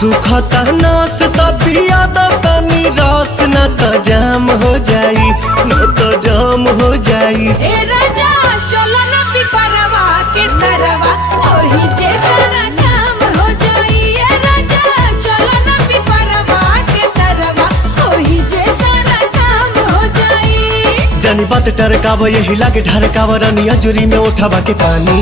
सुखता नस पिया तनी रस न तो जाम हो जाई, न तो जाम हो जाई। ए राजा चलो ना पिपरवा के तरवा ओही जे सारा काम हो जाई। ए राजा चलो ना पिपरवा के तरवा ओही जे सारा काम हो जाई। जानी बात टरकाव यही लागे ढरकाव रनिया जुरी में उठावा के पानी।